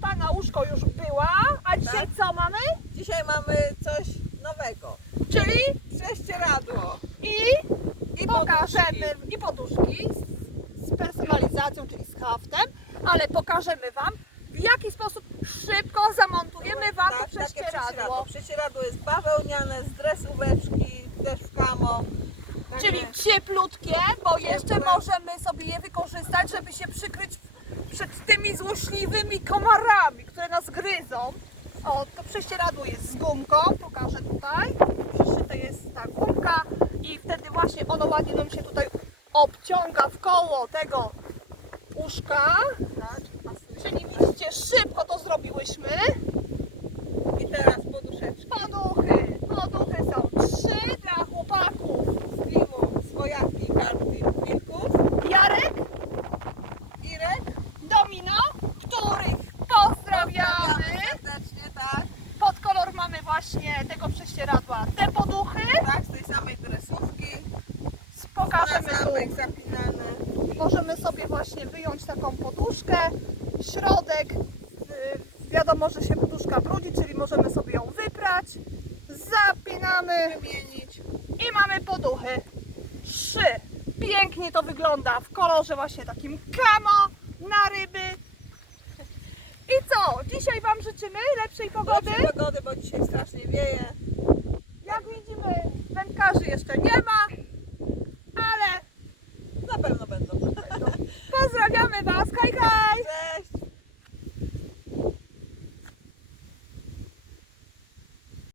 tutaj na łóżko już była, a dzisiaj Tak. co mamy? Dzisiaj mamy coś nowego. Czyli Prześcieradło. i I pokażemy i poduszki z, z personalizacją, czyli z haftem, ale pokażemy Wam w jaki sposób szybko zamontujemy Wam to tak, takie prześcieradło. Prześcieradło jest bawełniane, z dresóweczki, też w kamo. Czyli cieplutkie, bo jeszcze możemy sobie je wykorzystać, żeby się przykryć przed tymi złośliwymi komarami, które nas gryzą. O, to prześcieradło jest z gumką, pokażę tutaj. Przyszyte jest ta gumka i wtedy właśnie ono ładnie nam się tutaj obciąga w koło tego łóżka. tak, Czyli widzicie, szybko to zrobiłyśmy. I teraz poduszeczki Poduchy, poduchy są trzy dla chłopaków. z limu, karty, wilków. Jarek, Irek. Domino, których pozdrawiamy. serdecznie, tak. Pod kolor mamy właśnie tego prześcieradła te poduchy. Tak, z tej samej dresówki. Pokażemy tu. zapinane. Możemy sobie właśnie wyjąć taką poduszkę. Środek, y, wiadomo, że się poduszka brudzi, czyli możemy sobie ją wyprać. Zapinamy Wymienić. i mamy poduchy. Trzy. Pięknie to wygląda w kolorze właśnie takim kamo na ryby. I co? Dzisiaj Wam życzymy lepszej pogody. Lepszej pogody, bo dzisiaj strasznie wieje. Jak widzimy, wędkarzy jeszcze nie ma, ale na pewno będą. Pozdrawiamy Was, hej hej!